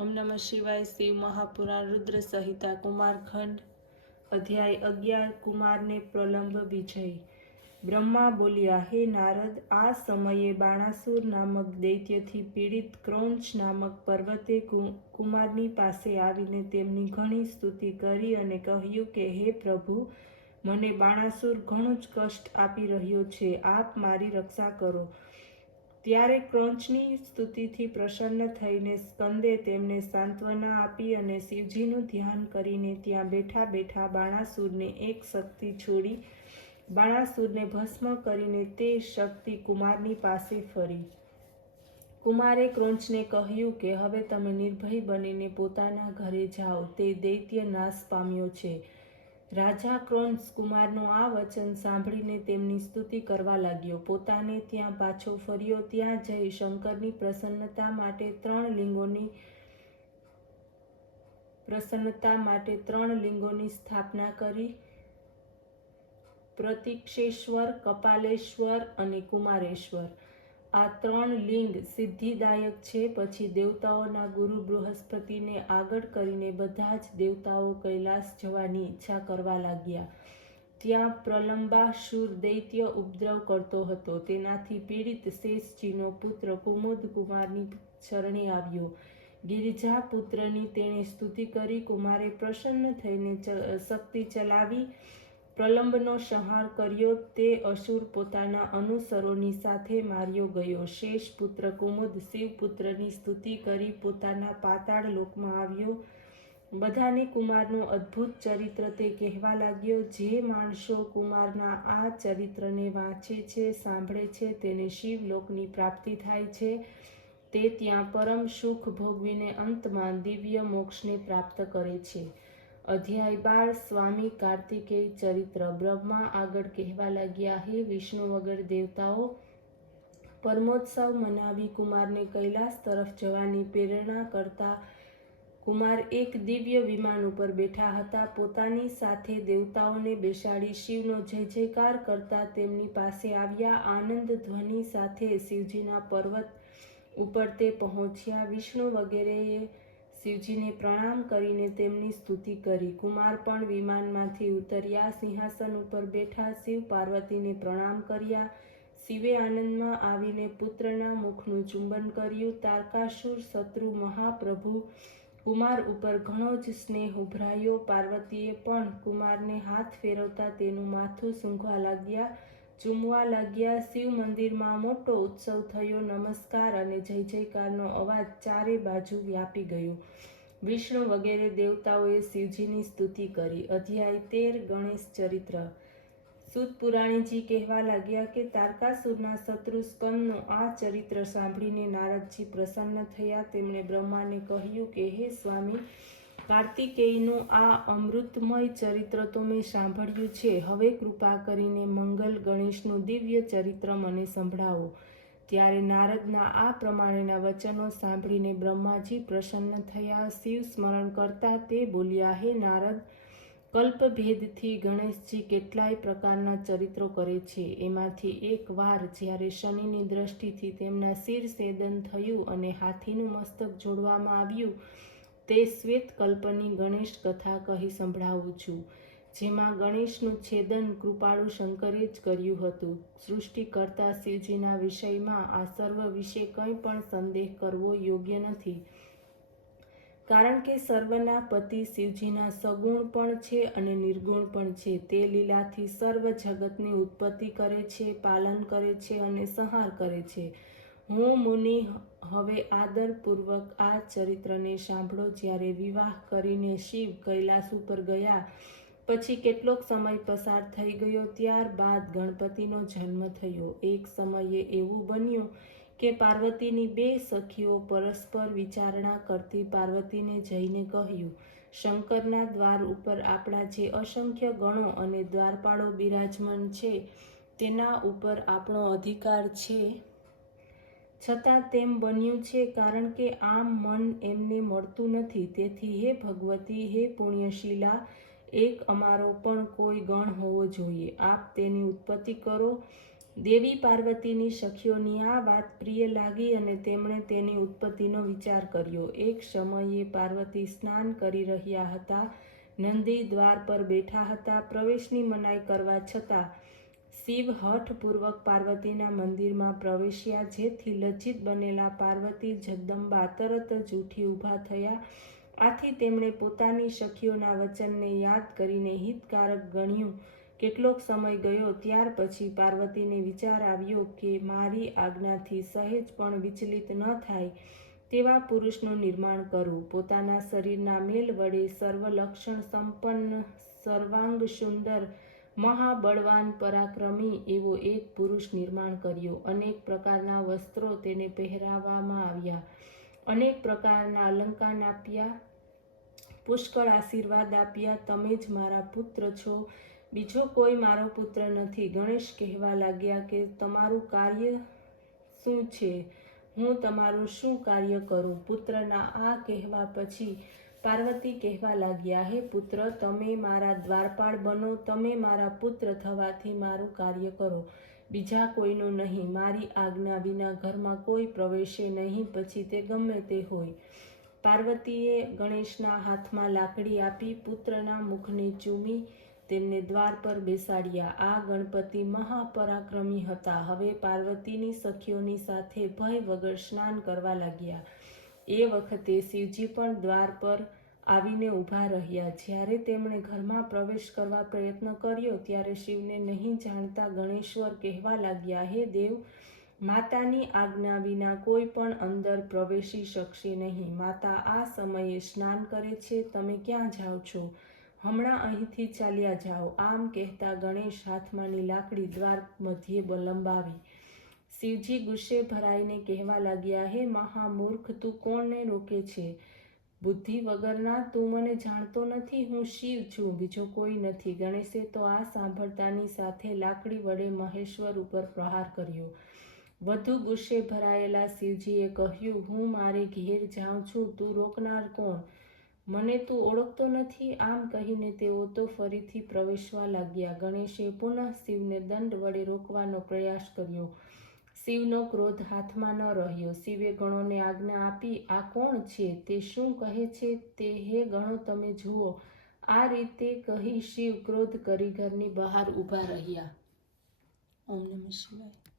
ओम नमः शिवाय। शिव महापुराण रुद्र संहिता कुमारखंड अध्याय 11। कुमार ने प्रलंब विजय। ब्रह्मा बोलिया, हे नारद, आ समये बाणासुर नामक दैत्यથી પીડિત ક્રૌંચ નામક પર્વતે કુમારની પાસે આવીને તેમની ઘણી સ્તુતિ કરી અને કહ્યું કે હે પ્રભુ, મને બાણાસુર ઘણું જ કષ્ટ આપી રહ્યો છે, આપ મારી રક્ષા કરો। ત્યારે ક્રૌંચની સ્તુતિથી પ્રસન્ન થઈને સ્કંદે તેમને સાંત્વના આપી અને શિવજીનું ધ્યાન કરીને ત્યાં બેઠા બેઠા બાણાસુરને એક શક્તિ છોડી બાણાસુરને ભસ્મ કરીને તે શક્તિ કુમારની પાસે ફરી। કુમારે ક્રૌંચને કહ્યું કે હવે તમે નિર્ભય બનીને પોતાના ઘરે જાઓ, તે દૈત્ય નાશ પામ્યો છે। રાજા ક્રૌંચ કુમારનું આ વચન સાંભળીને તેમની સ્તુતિ કરવા લાગ્યો। પોતાને ત્યાં પાછો ફર્યો। ત્યાં જઈ શંકરની પ્રસન્નતા માટે ત્રણ લિંગોની સ્થાપના કરી, પ્રતિક્ષેશ્વર, કપાલેશ્વર અને કુમારેશ્વર। આ ત્રણ લિંગ સિદ્ધિદાયક છે। પછી દેવતાઓના ગુરુ બૃહસ્પતિને આગળ કરીને બધા જ દેવતાઓ કૈલાસ જવાની ઈચ્છા કરવા લાગ્યા। ત્યાં પ્રલંબાસુર દૈત્ય ઉપદ્રવ કરતો હતો। તેનાથી પીડિત શેષજીનો પુત્ર કુમુદ કુમારની શરણે આવ્યો। ગિરિજા પુત્રની તેણે સ્તુતિ કરી। કુમારે પ્રસન્ન થઈને શક્તિ ચલાવી પ્રલંબનો સંહાર કર્યો। તે અસુર પોતાના અનુસરોની સાથે માર્યો ગયો। શેષ પુત્ર કુમુદ શિવપુત્રની સ્તુતિ કરી પોતાના પાતાળ લોકમાં આવ્યો। બધાને કુમારનું અદ્ભુત ચરિત્ર તે કહેવા લાગ્યો। જે માણસો કુમારના આ ચરિત્રને વાંચે છે, સાંભળે છે, તેને શિવલોકની પ્રાપ્તિ થાય છે। તે ત્યાં પરમ સુખ ભોગવીને અંતમાં દિવ્ય મોક્ષને પ્રાપ્ત કરે છે। અધ્યાય 12। સ્વામી કાર્તિકેય ચરિત્ર। બ્રહ્મા આગળ કહેવા લાગ્યા, હે વિષ્ણુ વગર દેવતાઓ, પરમોત્સવ મનાવી કુમારને કૈલાસ તરફ જવાની પ્રેરણા કરતા કુમાર એક દિવ્ય વિમાન ઉપર બેઠા હતા। પોતાની સાથે દેવતાઓને બેસાડી શિવનો જય જયકાર કરતા તેમની પાસે આવ્યા। આનંદ ધ્વનિ સાથે શિવજીના પર્વત ઉપર તે પહોંચ્યા। વિષ્ણુ વગેરેએ શિવજીને પ્રણામ કરીને તેમની સ્તુતિ કરી। કુમાર પણ વિમાનમાંથી ઉતર્યા, સિંહાસન ઉપર બેઠા, શિવ પાર્વતીને પ્રણામ કર્યા। શિવે આનંદમાં આવીને પુત્રના મુખનું ચુંબન કર્યું। તારકાસુર શત્રુ મહાપ્રભુ કુમાર ઉપર ઘણો જ સ્નેહ ઉભરાયો। પાર્વતીએ પણ કુમારને હાથ ફેરવતા તેનું માથું સૂંઘવા લાગ્યા, ચૂમવા લાગ્યા। શિવ મંદિરમાં મોટો ઉત્સવ થયો। નમસ્કાર અને જય જયકારનો અવાજ ચારે બાજુ વ્યાપી ગયો। વિષ્ણુ વગેરે દેવતાઓએ શિવજીની સ્તુતિ કરી। અધ્યાય 13। ગણેશ ચરિત્ર। સૂત પુરાણીજી કહેવા લાગ્યા કે તારકાસુરના શત્રુ સ્કંદનું આ ચરિત્ર સાંભળીને નારદજી પ્રસન્ન થયા। તેમણે બ્રહ્માને કહ્યું કે હે સ્વામી, કાર્તિકેયનું આ અમૃતમય ચરિત્ર તો મેં સાંભળ્યું છે, હવે કૃપા કરીને મંગલ ગણેશનું દિવ્ય ચરિત્ર મને સંભળાવો। ત્યારે નારદના આ પ્રમાણેના વચનો સાંભળીને બ્રહ્માજી પ્રસન્ન થયા। શિવ સ્મરણ કરતા તે બોલ્યા, હે નારદ, કલ્પભેદથી ગણેશજી કેટલાય પ્રકારના ચરિત્રો કરે છે। એમાંથી એક વાર જ્યારે શનિની દ્રષ્ટિથી તેમના શિર છેદન થયું અને હાથીનું મસ્તક જોડવામાં આવ્યું, તે શ્વેત કલ્પની ગણેશ કથા કહી સંભળાવું છું, જેમાં ગણેશનું છેદન કૃપાળુ શંકરે જ કર્યું હતું। સૃષ્ટિ કરતા શિવજીના વિષયમાં આ સર્વ વિશે કંઈ પણ સંદેહ કરવો યોગ્ય નથી, કારણ કે સર્વના પતિ શિવજીના સગુણ પણ છે અને નિર્ગુણ પણ છે। તે લીલાથી સર્વ જગતની ઉત્પત્તિ કરે છે, પાલન કરે છે અને સંહાર કરે છે। હું મુનિ હવે આદરપૂર્વક આ ચરિત્રને સાંભળો। જ્યારે વિવાહ કરીને શિવ કૈલાસ ઉપર ગયા પછી કેટલોક સમય પસાર થઈ ગયો, ત્યારબાદ ગણપતિનો જન્મ થયો। એક સમયે એવું બન્યું કે પાર્વતીની બે સખીઓ પરસ્પર વિચારણા કરતી પાર્વતીને જઈને કહ્યું, શંકરના દ્વાર ઉપર આપણા જે અસંખ્ય ગણો અને દ્વારપાળો બિરાજમાન છે, તેના ઉપર આપણો અધિકાર છે, છતાં તેમ બન્યું છે કારણ કે આમ મન એમને મળતું નથી। તેથી હે ભગવતી, હે પુણ્યશીલા, એક અમારો પણ કોઈ ગણ હોવો જોઈએ। આપ તેની ઉત્પત્તિ કરો। દેવી પાર્વતીની સખીઓની આ વાત પ્રિય લાગી અને તેમણે તેની ઉત્પત્તિનો વિચાર કર્યો. એક સમયે પાર્વતી સ્નાન કરી રહ્યા હતા. નંદી દ્વાર પર બેઠા હતા. પ્રવેશની મનાઈ કરવા છતાં શિવ હઠપૂર્વક પાર્વતીના મંદિરમાં પ્રવેશ્યા, જેથી લજ્જિત બનેલા પાર્વતી જગદંબા તરત જ ઉઠી ઊભા થયા. આથી તેમણે પોતાની સખીઓના વચનને યાદ કરીને હિતકારક ગણ્યું. કેટલોક સમય ગયો. ત્યાર પછી પાર્વતીને વિચાર આવ્યો કે મારી આજ્ઞાથી સહેજ પણ વિચલિત ન થાય તેવા પુરુષનું નિર્માણ કરું. પોતાના શરીરના મેલ વડે સર્વલક્ષણ સંપન્ન, સર્વાંગ સુંદર, મહાબળવાન, પરાક્રમી એવો એક પુરુષ નિર્માણ કર્યો. અનેક પ્રકારના વસ્ત્રો તેને પહેરાવવામાં આવ્યા, અનેક પ્રકારના અલંકાર આપ્યા, પુષ્કળ આશીર્વાદ આપ્યા. તમે જ મારા પુત્ર છો, બીજો કોઈ મારો પુત્ર નથી. ગણેશ કહેવા લાગ્યા કે તમારું કાર્ય શું છે? હું તમારું શું કાર્ય કરું? પુત્રના આ કહેવા પછી પાર્વતી કહેવા લાગ્યા, હે પુત્ર, તમે મારા દ્વારપાળ બનો. તમે મારા પુત્ર થવાથી મારું કાર્ય કરો, બીજા કોઈનું નહીં. મારી આજ્ઞા વિના ઘરમાં કોઈ પ્રવેશે નહીં, પછી તે ગમે તે હોય. પાર્વતીએ ગણેશના હાથમાં લાકડી આપી, પુત્રના મુખને ચૂમી તેમને દ્વાર પર બેસાડ્યા. આ ગણપતિ મહાપરાક્રમી હતા. હવે પાર્વતીની સખીઓની સાથે ભય વગર સ્નાન કરવા લાગ્યા. એ વખતે શિવજી પણ દ્વાર પર આવીને ઊભા રહ્યા. જ્યારે તેમણે ઘરમાં પ્રવેશ કરવા પ્રયત્ન કર્યો ત્યારે શિવને નહીં જાણતા ગણેશ્વર કહેવા લાગ્યા, હે દેવ, માતાની આજ્ઞા વિના કોઈ પણ અંદર પ્રવેશી શકશે નહીં. માતા આ સમયે સ્નાન કરે છે. તમે ક્યાં જાઓ છો? હમણાં અહીંથી ચાલ્યા જાઓ. આમ કહેતા ગણેશ હાથમાંની લાકડી દ્વાર મધ્યે લંબાવી. શિવજી ગુસ્સે ભરાઈને કહેવા લાગ્યા, હે મહામૂર્ખ, તું કોણને રોકે છે? બુદ્ધિ વગરના, તું મને જાણતો નથી? હું શિવ છું, બીજો કોઈ નથી. ગણેશે તો આ સાંભળતાની સાથે લાકડી વડે મહેશ્વર ઉપર પ્રહાર કર્યો. વધુ ગુસ્સે ભરાયેલા શિવજીએ કહ્યું, હું મારે ઘેર જાઉં છું, તું રોકનાર કોણ? મને તું ઓળખતો નથી? આમ કહીને તેઓ તો ફરીથી પ્રવેશવા લાગ્યા. ગણેશે પુનઃ શિવને દંડ વડે રોકવાનો પ્રયાસ કર્યો. શિવનો ક્રોધ હાથમાં ન રહ્યો. શિવે ગણોને આજ્ઞા આપી, આ કોણ છે? તે શું કહે છે તે હે ગણો તમે જુઓ. આ રીતે કહી શિવ ક્રોધ કરી ઘરની બહાર ઊભા રહ્યા. ઓમ નમઃ શિવાય.